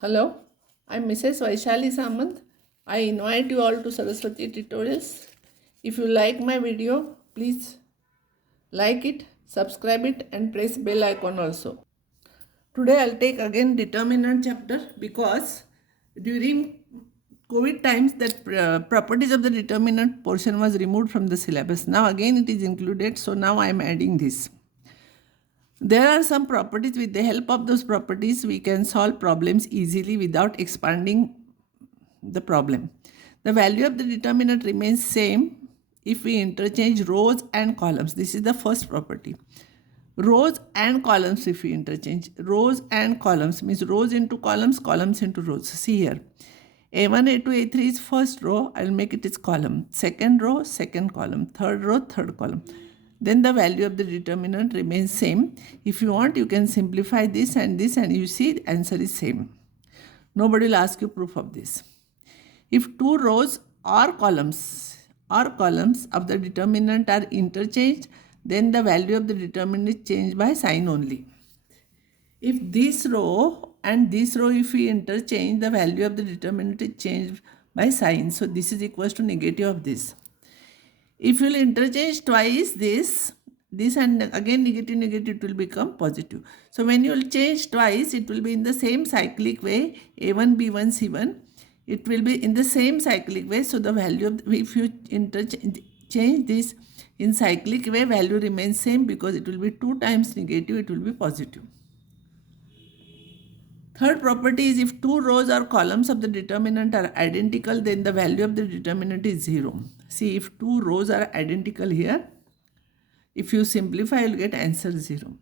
Hello, I'm Mrs. Vaishali Samant. I invite you all to Saraswati Tutorials. If you like my video, please like it, subscribe it and press bell icon also. Today I'll take again determinant chapter because during COVID times that properties of the determinant portion was removed from the syllabus. Now again it is included, so now I am adding this. There are some properties. With the help of those properties we can solve problems easily without expanding the problem. The value of the determinant remains same if we interchange rows and columns. This is the first property. Rows and columns, if we interchange rows and columns, means rows into columns, columns into rows. See here, A1, A2, A3 is first row. I will make it its column. Second row, second column. Third row, third column. Then the value of the determinant remains same. If you want, you can simplify this, and you see the answer is same. Nobody will ask you proof of this. If two rows or columns of the determinant are interchanged, then the value of the determinant is changed by sign only. If this row and this row, if we interchange, the value of the determinant is changed by sign. So this is equals to negative of this. If you will interchange twice this and again negative, it will become positive. So when you will change twice, it will be in the same cyclic way, A1, B1, C1. It will be in the same cyclic way. So the value of, if you interchange this in cyclic way, value remains same because it will be 2 times negative, it will be positive. Third property is if two rows or columns of the determinant are identical, then the value of the determinant is 0. See, if two rows are identical here, if you simplify, you will get answer 0.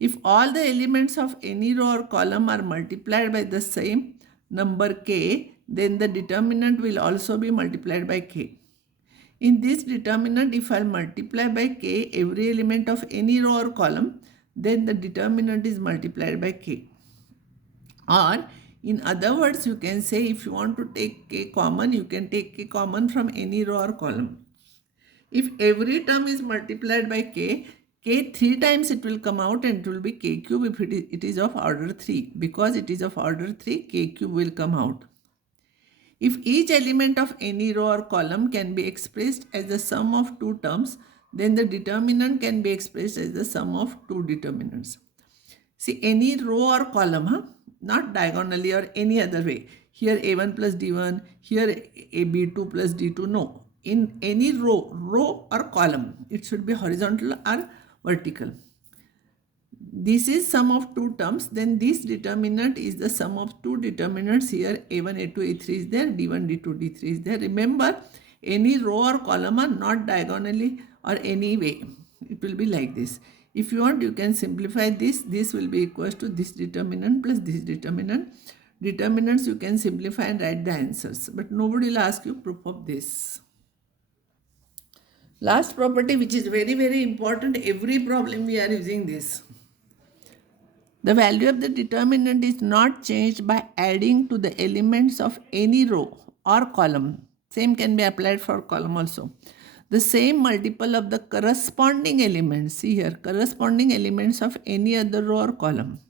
If all the elements of any row or column are multiplied by the same number k, then the determinant will also be multiplied by k. In this determinant, if I multiply by k every element of any row or column, then the determinant is multiplied by k. Or in other words, you can say if you want to take k common, you can take k common from any row or column. If every term is multiplied by k 3 times, it will come out and it will be k cube if it is of order 3. Because it is of order 3, k cube will come out. If each element of any row or column can be expressed as the sum of two terms, then the determinant can be expressed as the sum of two determinants. See, any row or column, not diagonally or any other way. Here A1 plus D1, here AB2 plus D2, no. In any row or column, it should be horizontal or vertical. This is sum of two terms, then this determinant is the sum of two determinants. Here A1, A2, A3 is there, D1, D2, D3 is there. Remember, any row or column are not diagonally or any way. It will be like this. If you want, you can simplify this. This will be equals to this determinant plus this determinant. Determinants you can simplify and write the answers. But nobody will ask you proof of this. Last property, which is very, very important. Every problem we are using this. The value of the determinant is not changed by adding to the elements of any row or column. Same can be applied for column also. The same multiple of the corresponding elements. See here, corresponding elements of any other row or column.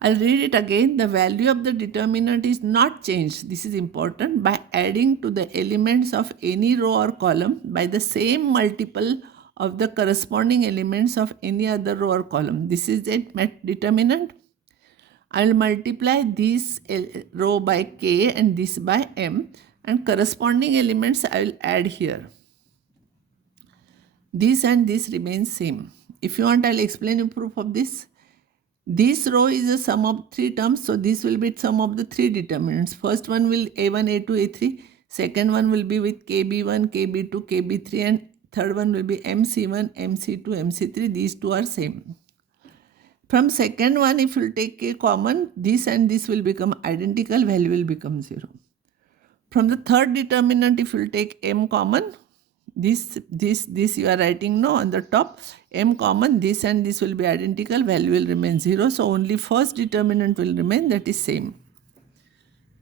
I'll read it again. The value of the determinant is not changed. This is important, by adding to the elements of any row or column by the same multiple of the corresponding elements of any other row or column. This is a determinant. I will multiply this row by k and this by m, and corresponding elements I will add here. This and this remains same. If you want, I will explain you proof of this. This row is a sum of 3 terms, so this will be sum of the 3 determinants. First one will A1, A2, A3. Second one will be with KB1, KB2, KB3, and third one will be MC1, MC2, MC3. These two are same. From second one, if you take k common, this and this will become identical, value will become 0. From the third determinant, if you take m common, this you are writing no on the top, m common, this and this will be identical, value will remain 0. So only first determinant will remain, that is same.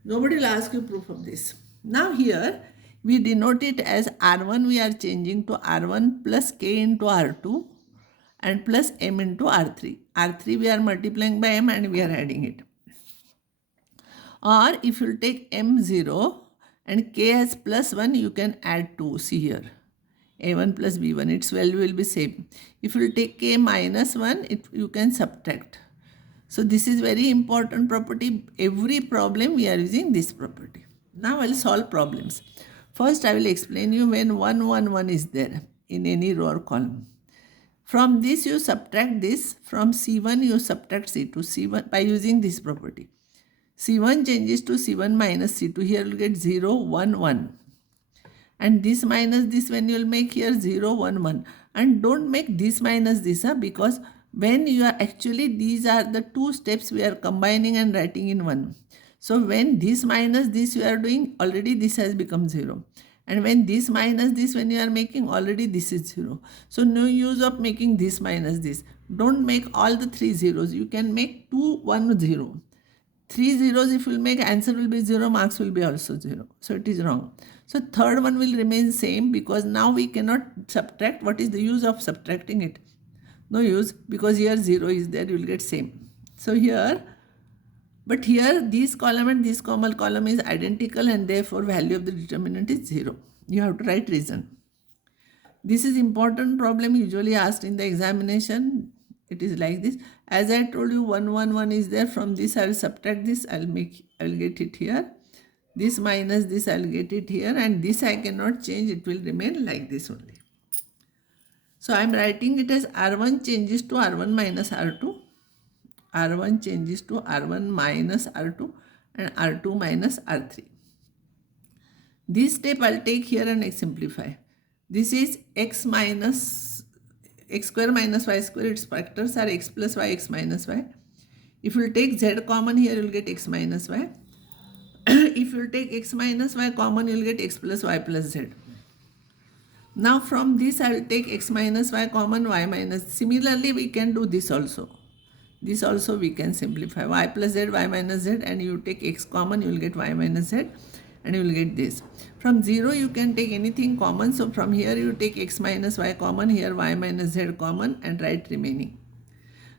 Nobody will ask you proof of this. Now here we denote it as R1, we are changing to R1 plus k into R2 and plus m into R3. R3 we are multiplying by m and we are adding it. Or if you take m0 and k as plus 1, you can add 2. See here. a1 plus b1, its value will be same. If you take k minus 1, you can subtract. So this is very important property. Every problem we are using this property. Now I will solve problems. First I will explain you when 1 1 1 is there in any row or column. From this you subtract this. From C1 you subtract C2. C1 by using this property. C1 changes to C1 minus C2. Here you will get 0 1 1. And this minus this, when you will make here 0 1 1. And don't make this minus this, because when you are actually, these are the two steps we are combining and writing in one. So when this minus this you are doing, already this has become 0. And when this minus this, when you are making, already this is 0. So no use of making this minus this. Don't make all the 3 zeros. You can make 2 1 0. 3 zeros if you will make, answer will be 0, marks will be also 0. So it is wrong. So third one will remain same, because now we cannot subtract. What is the use of subtracting it? No use, because here 0 is there, you will get same. So here, but here this column and this column is identical, and therefore value of the determinant is 0. You have to write reason. This is important problem usually asked in the examination. It is like this. As I told you, 1 1 1 is there. From this I will subtract this. I will get it here. This minus this, I will get it here, and this I cannot change. It will remain like this only. So I am writing it as R1 changes to R1 minus R2. R1 changes to R1 minus R2 and R2 minus R3. This step I will take here and simplify. This is x square minus y square. Its factors are x plus y, x minus y. If you take z common here, you will get x minus y. If you take x minus y common, you will get x plus y plus z. Now from this I will take x minus y common, y minus. Similarly we can do this also. This also we can simplify. Y plus z, y minus z, and you take x common, you will get y minus z, and you will get this. From 0 you can take anything common. So from here you take x minus y common, here y minus z common, and write remaining.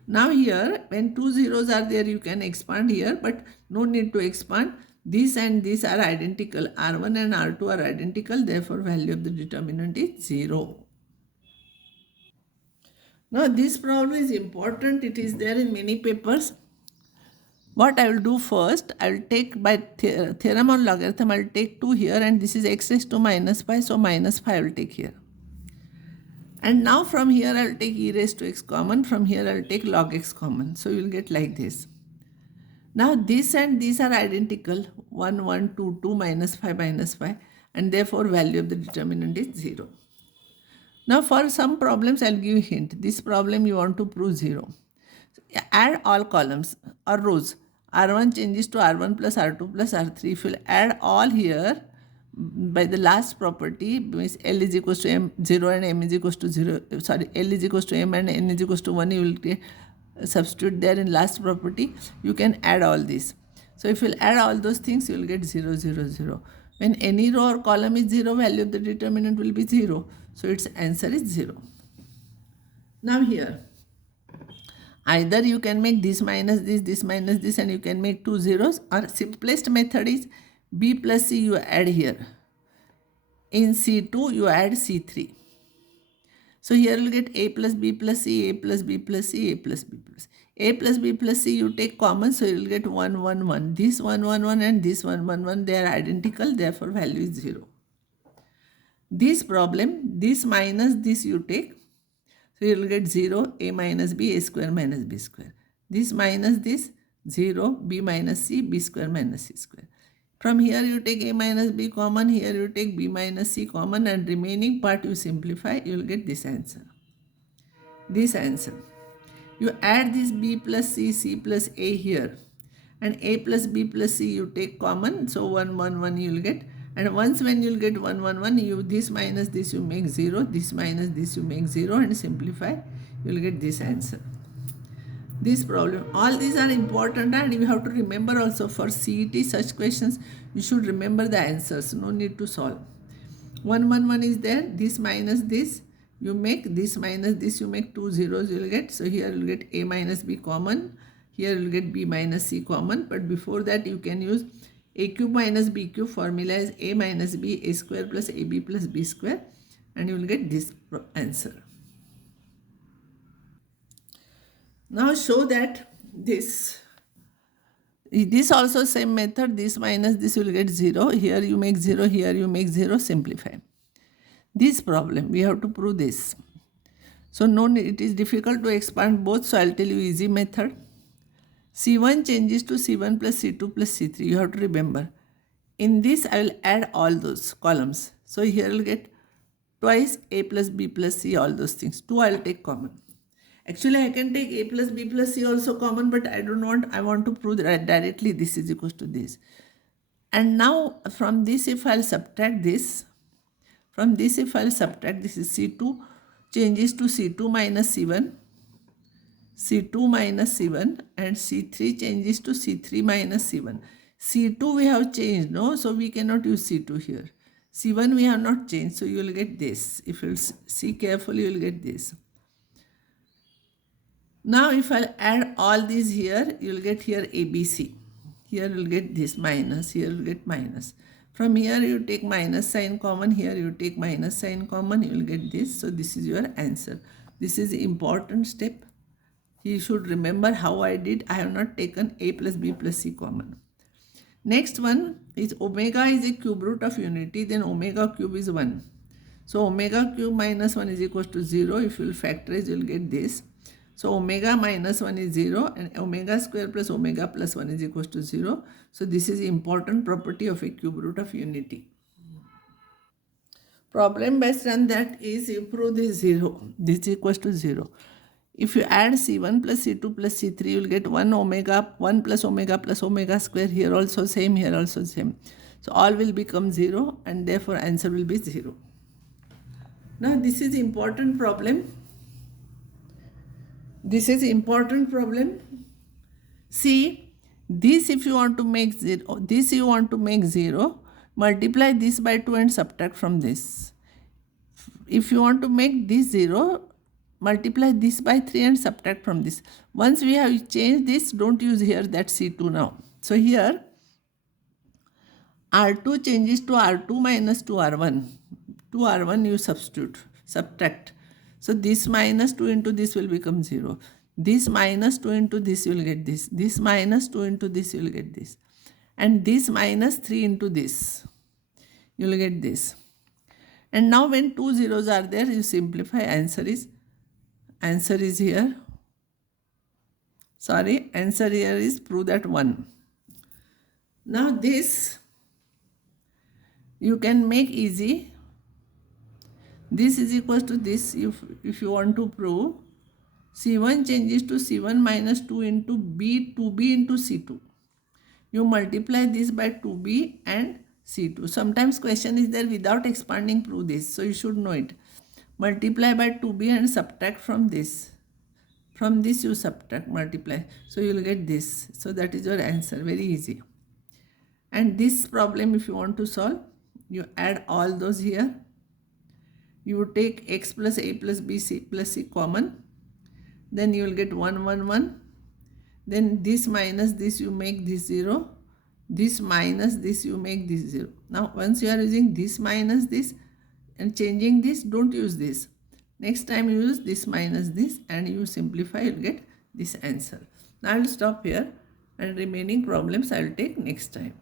Now here when two zeros are there, you can expand here, but no need to expand. This and this are identical. R1 and R2 are identical. Therefore, value of the determinant is 0. Now, this problem is important. It is there in many papers. What I will do first, I will take by theorem on logarithm, I will take 2 here, and this is x raised to minus 5. So, minus 5 I will take here. And now from here I will take e raised to x common. From here I will take log x common. So, you will get like this. Now this and these are identical, 1 1 2 2 minus 5 minus 5, and therefore value of the determinant is 0. Now for some problems I will give a hint. This problem you want to prove 0. Add all columns or rows. R1 changes to R1 plus R2 plus R3. If you add all here by the last property, means L is equals to M 0 and M is equals to 0. Sorry, L is equals to M and N is equals to 1. You will get substitute there in last property. You can add all this. So if you add all those things, you will get 0 0 0. When any row or column is 0, value of the determinant will be 0. So its answer is 0. Now here, either you can make this minus this minus this, and you can make 2 zeros, or simplest method is b plus c you add here. In C2 you add C3. So here you will get a plus b plus c, a plus b plus c, a plus b plus. A plus b plus c you take common, so you will get 1 1 1. This 1 1 1 and this 1 1 1, they are identical, therefore value is 0. This problem, this minus this you take, so you will get 0, a minus b, a square minus b square. This minus this, 0, b minus c, b square minus c square. From here you take a minus b common, here you take b minus c common, and remaining part you simplify, you will get this answer. This answer. You add this b plus c, c plus a here, and a plus b plus c you take common, so 1 1 1 you will get. And once when you will get 1 1 1, you this minus this you make 0, this minus this you make 0, and simplify, you will get this answer. This problem, all these are important, and you have to remember also for CET such questions, you should remember the answers, no need to solve. 1 1 1 is there, this minus this you make, this minus this you make 2 zeros you will get. So here you will get a minus b common, Here you will get b minus c common, but before that you can use a cube minus b cube. Formula is a minus b, a square plus ab plus b square, and you will get this answer. Now show that this also same method, this minus this will get 0. Here you make 0, here you make 0, simplify. This problem, we have to prove this. So no need, it is difficult to expand both, so I'll tell you easy method. C1 changes to C1 plus C2 plus C3. You have to remember. In this, I will add all those columns. So here I'll get twice A plus B plus C, all those things. 2 I'll take common. Actually, I can take A plus B plus C also common, but I don't want, I want to prove that directly this is equal to this. And now from this, if I'll subtract this, from this if I'll subtract, this is C2 changes to C2 minus C1. C2 minus C1, and C3 changes to C3 minus C1. C2 we have changed, no? So we cannot use C2 here. C1 we have not changed, so you will get this. If you will see carefully, you will get this. Now if I add all these here, you will get here ABC. Here you will get this minus, here you will get minus. From here you take minus sign common, here you take minus sign common, you will get this. So this is your answer. This is the important step. You should remember how I did. I have not taken a plus b plus c common. Next one is omega is a cube root of unity, then omega cube is 1. So omega cube minus 1 is equal to 0. If you will factorize, you will get this. So omega minus 1 is 0, and omega square plus omega plus 1 is equal to 0. So this is important property of a cube root of unity. Problem based on that is you prove this 0. This is equal to 0. If you add C1 plus C2 plus C3, you will get 1 plus omega square. Here also same, here also same. So all will become 0, and therefore answer will be 0. Now this is important problem. This is important problem. See, this if you want to make 0, this you want to make 0, multiply this by 2 and subtract from this. If you want to make this 0, multiply this by 3 and subtract from this. Once we have changed this, don't use here that C2 now. So here R2 changes to R2 minus to R1. To R1 you subtract. So this minus 2 into this will become 0. This minus 2 into this you will get this. This minus 2 into this you will get this. And this minus 3 into this you will get this. And now when 2 zeros are there, you simplify. Answer is here. Sorry, answer here is prove that 1. Now this you can make easy. This is equal to this. If you want to prove C1 changes to C1 minus 2 into B, 2B into C2. You multiply this by 2B and C2. Sometimes question is there without expanding, prove this. So you should know it. Multiply by 2B and subtract from this. From this you subtract, multiply. So you will get this. So that is your answer. Very easy. And this problem if you want to solve, you add all those here. You would take x plus a plus b c plus c common. Then you will get 1, 1, 1. Then this minus this you make this 0. This minus this you make this 0. Now once you are using this minus this and changing this, don't use this. Next time you use this minus this and you simplify, you will get this answer. Now I will stop here, and remaining problems I will take next time.